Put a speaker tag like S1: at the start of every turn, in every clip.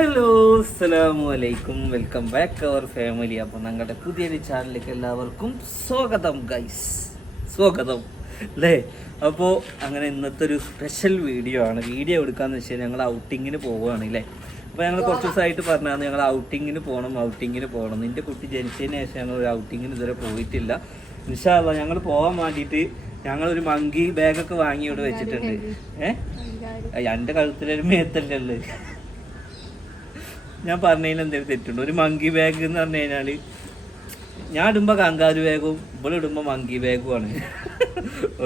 S1: Hello അസ്സലാമു അലൈക്കും. Welcome back our family. അപ്പോൾ ഞങ്ങളുടെ പുതിയൊരു ചാനലിലേക്ക് എല്ലാവർക്കും സ്വാഗതം ഗൈസ്. സ്വാഗതം. അല്ലേ? അപ്പോൾ അങ്ങനെ ഇന്നത്തെ ഒരു സ്പെഷ്യൽ വീഡിയോ ആണ്. വീഡിയോ എടുക്കാന്ന് വെച്ചാൽ ഞങ്ങൾ ഔട്ടിങ്ങിന് പോവുകയാണ് അല്ലേ അപ്പോൾ ഞങ്ങൾ കുറച്ച് ദിവസമായിട്ട് പറഞ്ഞാൽ ഞങ്ങൾ ഔട്ടിങ്ങിന് പോകണം ഔട്ടിങ്ങിന് പോകണം നിന്റെ കുട്ടി ജനിച്ചതിന് ശേഷം ഞങ്ങൾ ഒരു ഔട്ടിങ്ങിന് ഇതുവരെ പോയിട്ടില്ല. നിഷാല്ല ഞങ്ങൾ പോകാൻ വേണ്ടിയിട്ട് ഞങ്ങളൊരു മങ്കി ബാഗൊക്കെ വാങ്ങി ഇവിടെ വെച്ചിട്ടുണ്ട്. ഏഹ് എന്റെ കഴുത്തിലൊരു മേത്തല്ലേ ഉള്ളത് ഞാൻ പറഞ്ഞതിൽ എന്തെങ്കിലും തെറ്റുണ്ട്? ഒരു മങ്കി ബാഗ് എന്ന് പറഞ്ഞു കഴിഞ്ഞാൽ ഞാൻ ഇടുമ്പോൾ കാങ്കാരു ബാഗും ഇവിടെ ഇടുമ്പോൾ മങ്കി ബാഗുമാണ്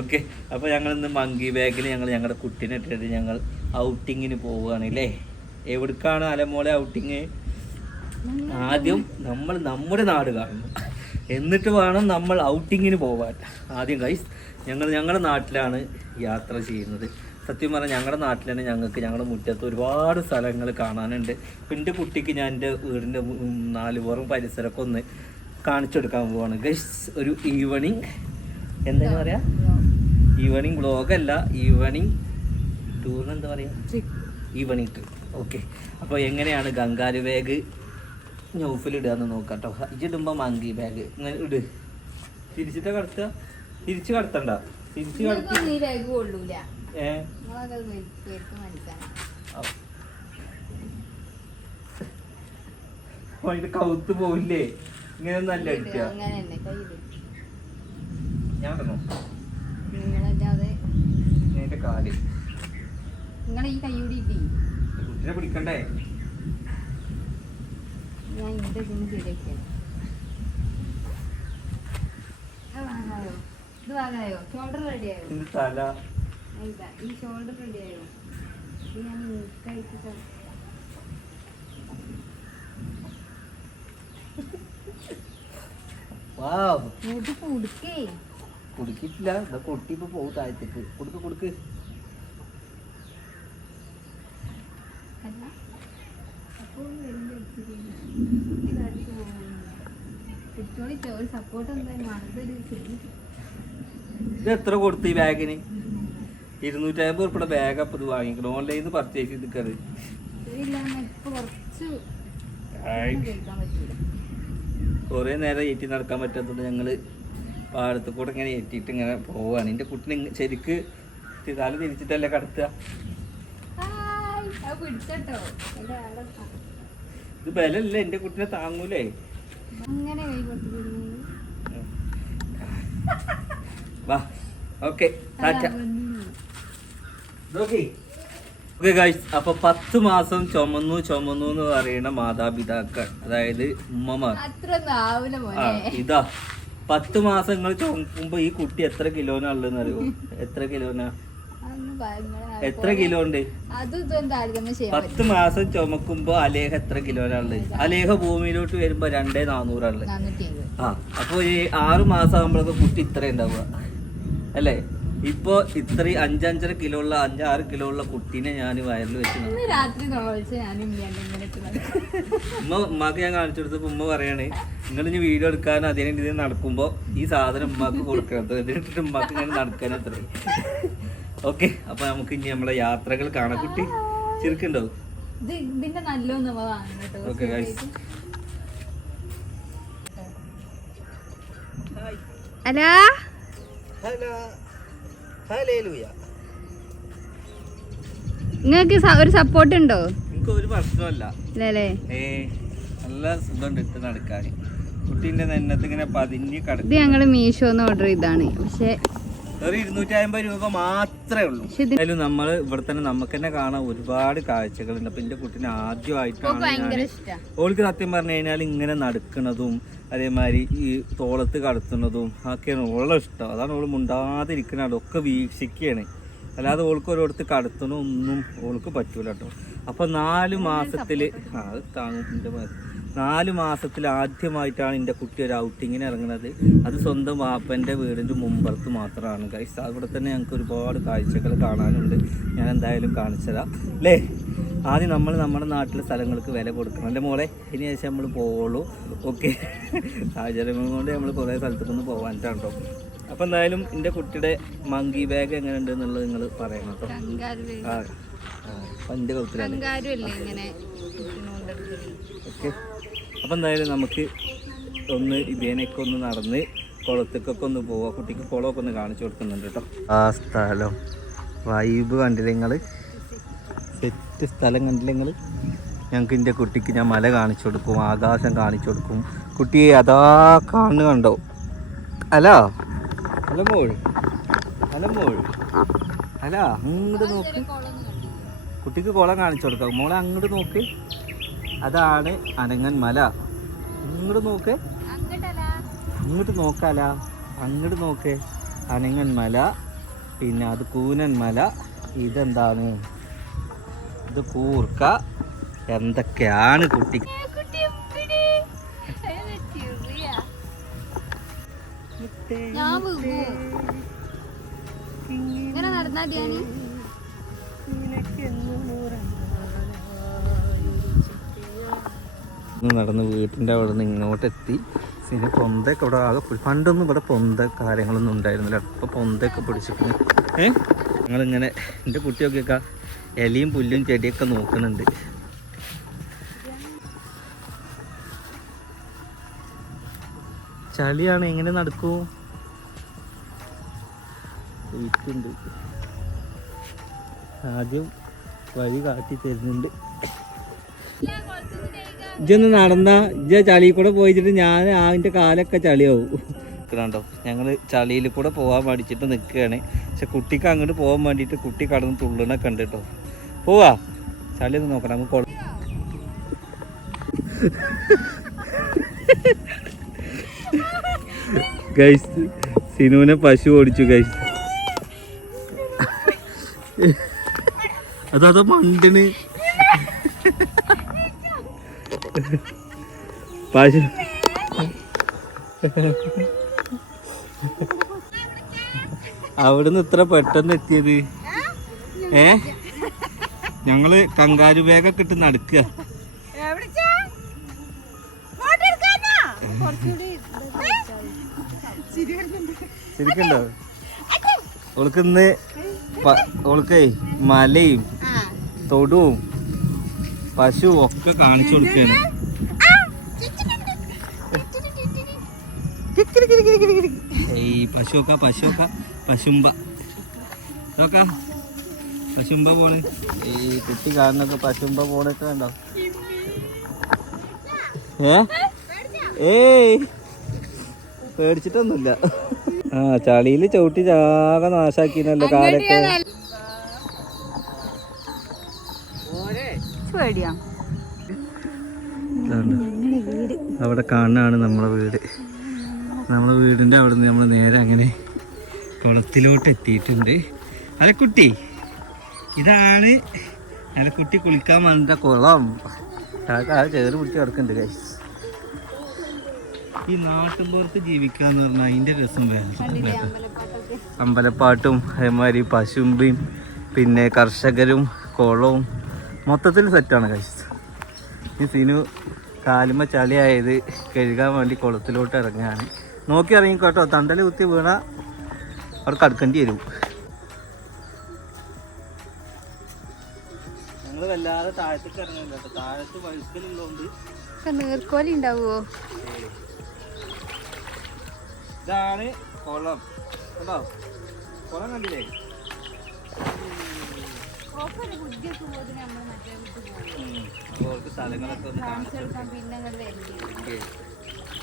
S1: ഓക്കെ അപ്പോൾ ഞങ്ങൾ ഇന്ന് മങ്കി ബാഗിൽ ഞങ്ങൾ ഞങ്ങളുടെ കുട്ടീനെ ഇട്ടിട്ട് ഞങ്ങൾ ഔട്ടിങ്ങിന് പോവുകയാണ് അല്ലേ എവിടേക്കാണ് അലമോളെ ഔട്ടിങ് ആദ്യം നമ്മൾ നമ്മുടെ നാട് കാണണം. എന്നിട്ട് വേണം നമ്മൾ ഔട്ടിങ്ങിന് പോവാൻ. ആദ്യം കൈസ് ഞങ്ങൾ ഞങ്ങളുടെ നാട്ടിലാണ് യാത്ര ചെയ്യുന്നത്. സത്യം പറഞ്ഞാൽ ഞങ്ങളുടെ നാട്ടിൽ തന്നെ ഞങ്ങൾക്ക് ഞങ്ങളുടെ മുറ്റത്ത് ഒരുപാട് സ്ഥലങ്ങൾ കാണാനുണ്ട്. എന്റെ കുട്ടിക്ക് ഞാൻ എന്റെ വീടിന്റെ നാല് പുറം പരിസരമൊക്കെ ഒന്ന് കാണിച്ചു കൊടുക്കാൻ പോവാണ്. ഗസ് ഒരു ഈവനിങ് എന്താ പറയാ? ഈവനിങ് വ്ളോഗല്ല ഈവനിങ് ടൂറിന് എന്താ പറയുക ഈവനിങ് ട്രിപ്പ് ഓക്കെ അപ്പോൾ എങ്ങനെയാണ് ഗംഗാരു ബാഗ് ഞൗഫിലിടുകയെന്ന് നോക്കാം കേട്ടോ ഇജിടുമ്പോൾ മങ്കി ബാഗ് ഇങ്ങനെ ഇട്. തിരിച്ചിട്ട് കടത്തുക തിരിച്ച് കടത്തണ്ട. തിരിച്ച് കടത്തി. അപ്പൊ കൗത്ത് പോവില്ലേ? ഇങ്ങനെ നല്ല
S2: കയ്യിൽ.
S1: ഞാൻ ഇടണോ എന്റെ കാൽ.
S2: നിങ്ങളെ ഈ കൈയൂടി
S1: കുട്ടിനെ പിടിക്കണ്ടേ?
S2: ഞാൻ ഇന്റെ ഇതിന് ശരിയാക്കിയാണ് ഇത് വാങ്ങായോ? ഇത് ഷോൾഡർ റെഡി ആയോ?
S1: ഇതിന്റെ തല.
S2: ഇതാ ഈ ഷോൾഡർ റെഡി ആയോ? ഞാൻ നിൽക്കായിട്ട്
S1: വാവ്.
S2: മുടി കുടുക്കേ.
S1: കുടുക്കിട്ടില്ല ഇതാ കൊട്ടിപ്പോ പോകും താഴത്തേക്ക്. കൊടുക്ക് കൊടുക്ക്. ഇത്. എത്ര കൊടുത്തു ഈ ബാഗിന് ഇരുന്നൂറ്റി അമ്പത് ഉറുപ്പിയുടെ ബാഗ് അപ്പൊ ഇത് വാങ്ങിക്കണം. ഓൺലൈനിൽ നിന്ന് പർച്ചേസ് ചെയ്തിക്കത് കുറേ നേരം ഏറ്റി നടക്കാൻ പറ്റാത്തതുകൊണ്ട് ഞങ്ങൾ പാടത്ത് കൂടെ ഇങ്ങനെ ഏറ്റിയിട്ട് ഇങ്ങനെ പോവാണ്. എന്റെ കുട്ടിനെ ശരിക്ക് തി- തല തിരിച്ചിട്ടല്ലേ കടത്തുക
S2: എന്റെ
S1: ഇത് ബലല്ലേ എന്റെ കുട്ടിനെ താങ്ങൂലേ. വാ ഓക്കെ ടാറ്റ. ഓക്കെ ഗൈസ് അപ്പൊ പത്ത് മാസം ചുമന്നു ചുമന്നു എന്ന് പറയുന്ന മാതാപിതാക്കൾ അതായത് ഉമ്മമാർ. ആ ഇതാ. പത്ത് മാസങ്ങൾ ചുമക്കുമ്പോ ഈ കുട്ടി എത്ര കിലോനാ ഉള്ളതെന്ന് അറിയോ? എത്ര കിലോനാ? എത്ര കിലോ ഉണ്ട്? പത്ത് മാസം ചുമക്കുമ്പോ അലേഹ എത്ര കിലോനാ ഉള്ളത്? അലേഹ ഭൂമിയിലോട്ട് വരുമ്പോ രണ്ടേ നാനൂറാ ഉള്ളത്. ആ അപ്പൊ ഈ ആറു മാസം ആകുമ്പോഴൊക്കെ കുട്ടി ഇത്ര ഉണ്ടാവുക. അല്ലേ? ഇപ്പോൾ ഇത്ര അഞ്ചഞ്ചര കിലോ ഉള്ള അഞ്ചാറ് കിലോ ഉള്ള കുട്ടീനെ ഞാൻ വയറിൽ വെച്ച്
S2: ഇന്ന് രാത്രി.
S1: ഉമ്മ ഉമ്മാക്ക് ഞാൻ കാണിച്ചു കൊടുത്തപ്പോ ഉമ്മ പറയണേ നിങ്ങൾ ഇനി വീഡിയോ എടുക്കാൻ അതിനെ ഇത് നടക്കുമ്പോൾ ഈ സാധനം ഉമ്മാക്ക് കൊടുക്കണം. എന്നിട്ട് ഉമ്മാക്ക് ഞാൻ നടക്കാൻ എത്ര? ഓക്കെ അപ്പൊ നമുക്ക് ഇനി നമ്മളെ യാത്രകൾ കാണാൻ കുട്ടി ചെറുക്കുണ്ടോ
S2: ഇതിന്റെ നല്ലൊന്നും
S1: Okay, guys.
S2: അലാ നിങ്ങൾക്ക് ഒരു സപ്പോർട്ട് ഉണ്ടോ
S1: എനിക്ക് ഒരു പ്രശ്നമല്ല നല്ല സുഖം ഇട്ട് നടക്കാൻ കുട്ടീന്റെ നെന്നത്ത് ഇങ്ങനെ പതിഞ്ഞ്
S2: ഇത്
S1: കിടക്കും
S2: ഞങ്ങൾ മീഷോന്ന് ഓർഡർ ചെയ്താണ്. പക്ഷേ
S1: ഒരു ഇരുന്നൂറ്റി രൂപ മാത്രമേ ഉള്ളൂ.
S2: ഇത്
S1: എന്തായാലും നമ്മൾ ഇവിടെ തന്നെ നമുക്ക് തന്നെ കാണാൻ ഒരുപാട് കാഴ്ചകളുണ്ട്. അപ്പൊ എന്റെ കുട്ടീനെ ആദ്യമായിട്ടാണ് ഓൾക്ക് സത്യം പറഞ്ഞു കഴിഞ്ഞാൽ ഇങ്ങനെ നടക്കുന്നതും അതേമാതിരി ഈ തോളത്ത് കടത്തുന്നതും ഒക്കെയാണ് ഓളെ ഇഷ്ടം. അതാണ് ഓൾ മുണ്ടാതിരിക്കുന്ന അതൊക്കെ വീക്ഷിക്കുകയാണ് അല്ലാതെ ഓൾക്ക് ഓരോരുത്തർ കടത്തണോ ഒന്നും ഓൾക്ക് പറ്റൂല കേട്ടോ. അപ്പം നാല് മാസത്തിൽ ആ താങ്ങും നാല് മാസത്തിൽ ആദ്യമായിട്ടാണ് എന്റെ കുട്ടി ഒരു ഔട്ടിങ്ങിന് ഇറങ്ങുന്നത് അത് സ്വന്തം വാപ്പന്റെ വീടിന്റെ മുമ്പുറത്ത് മാത്രമാണ്. കഴിച്ചത് അവിടെ തന്നെ ഞങ്ങൾക്ക് ഒരുപാട് കാഴ്ചകൾ കാണാനുണ്ട്. ഞാൻ എന്തായാലും കാണിച്ചതാണ് അല്ലേ ആദ്യം നമ്മൾ നമ്മുടെ നാട്ടിലെ സ്ഥലങ്ങൾക്ക് വില കൊടുക്കണം. എന്റെ മോളെ? ഇനി ശേഷം നമ്മൾ പോവുള്ളൂ. ഓക്കെ. സാഹചര്യങ്ങൾ കൊണ്ട് നമ്മൾ കുറേ സ്ഥലത്തേക്കൊന്ന് പോകാനിട്ടാണ് കേട്ടോ അപ്പോൾ എന്തായാലും എന്റെ കുട്ടിയുടെ മങ്കി ബാഗ് എങ്ങനെ ഉണ്ട് എന്നുള്ളത് നിങ്ങൾ പറയണം കേട്ടോ ആ
S2: ഇങ്ങനെ കൊണ്ടെടുക്കൽ
S1: ഓക്കെ. അപ്പം എന്തായാലും നമുക്ക് ഒന്ന് ഇതേനൊക്കെ ഒന്ന് നടന്ന് കുളത്തേക്കൊക്കെ ഒന്ന് പോവാം. കുട്ടിക്ക് കുളമൊക്കെ ഒന്ന് കാണിച്ചു കൊടുക്കുന്നുണ്ട് കേട്ടോ ആ സ്ഥലം. വൈബ് കണ്ടില്ല നിങ്ങൾ സെറ്റ് സ്ഥലം കണ്ടില്ലെങ്കിൽ ഞങ്ങൾക്ക് എന്റെ കുട്ടിക്ക് ഞാൻ മല കാണിച്ചു കൊടുക്കും ആകാശം കാണിച്ചു കൊടുക്കും. കുട്ടിയെ അതാ കാണു കണ്ടോ? അല്ലോ? അല്ല മോൾ. അലമോൾ മോൾ. അല്ല അങ്ങോട്ട് നോക്ക്. കുട്ടിക്ക് കുളം കാണിച്ചു കൊടുക്കാം. മോളെ അങ്ങോട്ട് നോക്ക്. അതാണ് അനങ്ങൻ മല. ഇങ്ങോട്ട് നോക്ക്. അങ്ങോട്ട് നോക്കാല. അങ്ങോട്ട് നോക്ക്. അനങ്ങൻ മല. പിന്നെ അത് കൂനൻ മല. ഇതെന്താണ്? ഇത് കൂർക്ക. എന്തൊക്കെയാണ് കുട്ടി.
S2: ഇങ്ങനെ നടന്നാ ധ്യാനി
S1: ഇന്ന് നടന്ന് വീട്ടിന്റെ അവിടെ നിന്ന് ഇങ്ങോട്ടെത്തി. പിന്നെ പൊന്തൊക്കെ ഇവിടെ ആകെ പണ്ടൊന്നും ഇവിടെ പൊന്ത കാര്യങ്ങളൊന്നും ഉണ്ടായിരുന്നില്ല. ഇപ്പോൾ പൊന്തൊക്കെ പിടിച്ചിട്ടുണ്ട്. ഏ? ഞങ്ങളിങ്ങനെ എന്റെ കുട്ടിയൊക്കെ ഇലയും പുല്ലും ചെടിയൊക്കെ നോക്കുന്നുണ്ട് ചളിയാണ് എങ്ങനെ നടക്കൂ? ആദ്യം വഴി കാട്ടി തരുന്നുണ്ട്. ഇജൊന്ന് നടന്ന ഇജ ചളി കൂടെ പോയിട്ട് ഞാൻ അതിന്റെ കാലൊക്കെ ചളിയാവും. കണ്ടോ ഞങ്ങൾ ചളിയിൽ കൂടെ പോകാൻ മടിച്ചിട്ട് നിൽക്കുകയാണ് പക്ഷെ കുട്ടിക്ക് അങ്ങോട്ട് പോകാൻ വേണ്ടിയിട്ട് കുട്ടി കടന്ന് തുള്ളണൊക്കെ ഉണ്ട് കേട്ടോ. പോവാ. ചളി ഒന്ന് നോക്കണം നമുക്ക് ഗൈസ് സിനുവിനെ പശു ഓടിച്ചു ഗൈസ് അതത് മണ്ടിന്. പശു. അവിടുന്ന് ഇത്ര പെട്ടെന്ന് എത്തിയത്? ഏ? ഞങ്ങൾ കങ്കാരു ബാഗൊക്കെ ഇട്ട് നടക്കുക. ശരിക്കുണ്ടോ? ഓൾക്ക് ഇന്ന് ഓൾക്കേ മലയും തൊടുവും പശു ഒക്കെ കാണിച്ചു കൊടുക്കുകയാണ്. ഈ പശുക്ക പശുവൊക്ക പശുമ്പ. നോക്ക പശുമ്പ പോണ്. ഈ കുട്ടി കാണുന്നൊക്കെ പശുമ്പ പോണൊക്കെ കണ്ടോ? ഏ? ഏയ്! പേടിച്ചിട്ടൊന്നുമില്ല. ആ ചളിയിൽ ചവിട്ടി ചാകെ നാശാക്കിന്നല്ലോ കാലൊക്കെ. അവിടെ കാണാണ് നമ്മളെ വീട്. നമ്മളെ വീടിന്റെ അവിടെ നിന്ന് നമ്മൾ നേരെ അങ്ങനെ കുളത്തിലോട്ട് എത്തിയിട്ടുണ്ട് അലക്കുട്ടി ഇതാണ് അലക്കുട്ടി കുളിക്കാൻ വന്ന കുളം. ആ ചേറ് പിടിച്ച് കിടക്കുന്നുണ്ട് കൈ ഈ നാട്ടിൻപുറത്ത് ജീവിക്കുക എന്ന് പറഞ്ഞാൽ അതിന്റെ രസം വേറെ. കേട്ടോ. അമ്പലപ്പാട്ടും അതേമാതിരി പശുമ്പിയും പിന്നെ കർഷകരും കുളവും മൊത്തത്തിൽ സെറ്റാണ് കഴിച്ചത് ഈ സിനു കാലുമ ചളിയായത് കഴുകാൻ വേണ്ടി കുളത്തിലോട്ട് ഇറങ്ങുകയാണ്. നോക്കി ഇറങ്ങിക്കോട്ടോ. തണ്ടൽ കുത്തി വീണ അവർക്ക് കടക്കേണ്ടി വരും. വല്ലാതെ താഴത്തേക്ക് ഇറങ്ങില്ല താഴത്ത് വഴുക്കലുള്ളതുകൊണ്ട്
S2: നീർക്കോലി ഉണ്ടാവുമോ
S1: ഇതാണ് കുളം. കണ്ടോ? കുളം കണ്ടില്ലേ.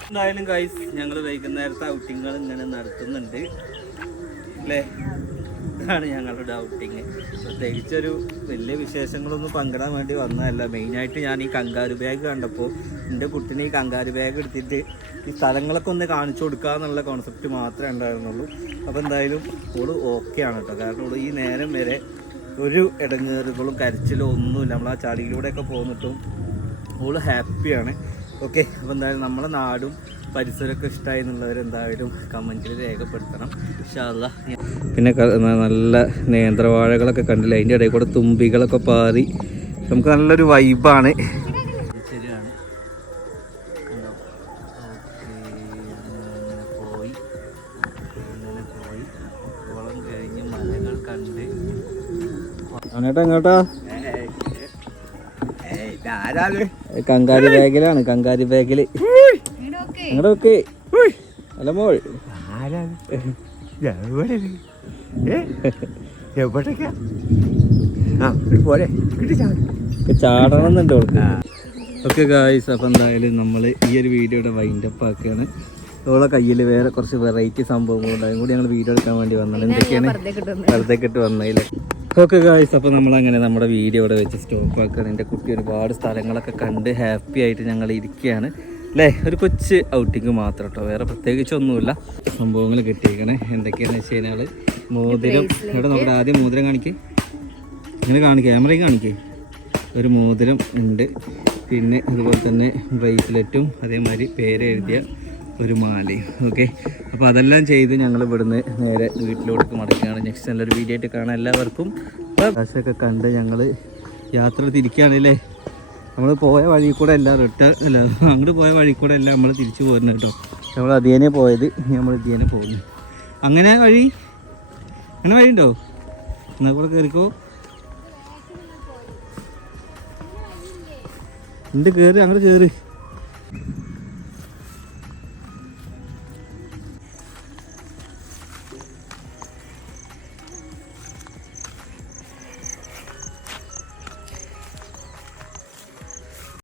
S1: എന്തായാലും ഗൈസ് ഞങ്ങൾ വൈകുന്നേരത്തെ ഔട്ടിങ്ങൾ ഇങ്ങനെ നടത്തുന്നുണ്ട്. അല്ലേ? ഇതാണ് ഞങ്ങളുടെ ഔട്ടിങ് പ്രത്യേകിച്ചൊരു വലിയ വിശേഷങ്ങളൊന്നും പങ്കിടാൻ വേണ്ടി വന്നതല്ല. മെയിനായിട്ട് ഞാൻ ഈ കങ്കാരു ബാഗ് കണ്ടപ്പോൾ എന്റെ കുട്ടീനെ ഈ കങ്കാരു ബാഗ് എടുത്തിട്ട് ഈ സ്ഥലങ്ങളൊക്കെ ഒന്ന് കാണിച്ചു കൊടുക്കുക എന്നുള്ള കോൺസെപ്റ്റ് മാത്രമേ ഉണ്ടായിരുന്നുള്ളൂ. അപ്പോൾ എന്തായാലും ഓൾ ഓക്കെ ആണ് കേട്ടോ കാരണം ഓൾ ഈ നേരം വരെ ഒരു ഇടങ്ങേറുകളും കരച്ചിലോ ഒന്നുമില്ല. നമ്മൾ ആ ചളിയിലൂടെയൊക്കെ പോന്നിട്ടും ഓൾ ഹാപ്പിയാണ് ഓക്കെ അപ്പോൾ എന്തായാലും നമ്മളെ നാടും പരിസരമൊക്കെ ഇഷ്ടമായി എന്നുള്ളവർ എന്തായാലും കമന്റിൽ രേഖപ്പെടുത്തണം. ഇഷ്ടമല്ല പിന്നെ നല്ല നേന്ത്രവാഴകളൊക്കെ കണ്ടില്ല? അതിന്റെ ഇടയിൽ കൂടെ തുമ്പികളൊക്കെ പാറി. നമുക്ക് നല്ലൊരു വൈബാണ് ശരിയാണ്. അങ്ങനെ പോയി. അങ്ങനെ പോയി. കുളം കഴിഞ്ഞ് മലകൾ കണ്ട്. അങ്ങോട്ടാ എങ്ങോട്ടാ? കങ്കാരി ബാഗിലാണ് കങ്കാരി ബാഗിൽ. നോക്ക് അല്ല മോൾ. ചാടണമെന്നുണ്ട് അവൾക്ക്. ഓക്കെ ഗായ്സ് അപ്പം എന്തായാലും നമ്മൾ ഈ ഒരു വീഡിയോയുടെ വൈൻഡപ്പ് ആക്കുകയാണ്. ഓളെ കയ്യിൽ വേറെ കുറച്ച് വെറൈറ്റി സംഭവങ്ങളുണ്ട് അതും കൂടി ഞങ്ങൾ വീഡിയോ എടുക്കാൻ വേണ്ടി വന്നത് എന്തൊക്കെയാണ്?
S2: വെറുതെ
S1: കിട്ട് വന്നതിൽ ഓക്കെ ഗായ്സ് അപ്പോൾ നമ്മളങ്ങനെ നമ്മുടെ വീഡിയോ ഇവിടെ വെച്ച് സ്റ്റോപ്പ് ആക്കുകയാണ്. എന്റെ കുട്ടി ഒരുപാട് സ്ഥലങ്ങളൊക്കെ കണ്ട് ഹാപ്പി ആയിട്ട് ഞങ്ങൾ ഇരിക്കുകയാണ്. അല്ലേ ഒരു കൊച്ച് ഔട്ടിങ് മാത്രം കേട്ടോ വേറെ പ്രത്യേകിച്ച് ഒന്നുമില്ല സംഭവങ്ങൾ കിട്ടിയേക്കണേ എന്തൊക്കെയാണെന്ന് വെച്ച് കഴിഞ്ഞാൽ മോതിരം. ഇവിടെ നമ്മുടെ ആദ്യം മോതിരം കാണിക്കേ. ഇങ്ങനെ കാണിക്കേ ക്യാമറയിൽ കാണിക്കേ. ഒരു മോതിരം ഉണ്ട്. പിന്നെ അതുപോലെ തന്നെ ബ്രേസ്ലെറ്റും അതേമാതിരി പേര് എഴുതിയ ഒരു മാലയും. ഓക്കെ അപ്പോൾ അതെല്ലാം ചെയ്ത് ഞങ്ങൾ ഇവിടുന്ന് നേരെ വീട്ടിലോട്ട് മടക്കുകയാണ് നെക്സ്റ്റ് നല്ലൊരു വീഡിയോ ആയിട്ട് കാണാം എല്ലാവർക്കും. ഒക്കെ കണ്ട് ഞങ്ങൾ യാത്ര തിരിക്കുകയാണ് അല്ലേ നമ്മൾ പോയ വഴി കൂടെ അല്ല റിട്ടേൺ അല്ല അങ്ങോട്ട് പോയ വഴി കൂടെ അല്ല നമ്മൾ തിരിച്ചു പോരുന്നത് കേട്ടോ. നമ്മൾ അതിയനെ പോയത് നമ്മൾ ഇതിയനെ പോകുന്നു. അങ്ങനെ വഴി അങ്ങനെ വഴി ഉണ്ടോ? എന്നാൽ കൂടെ കയറിക്കോ ഉണ്ട് കയറി അങ്ങോട്ട് കയറി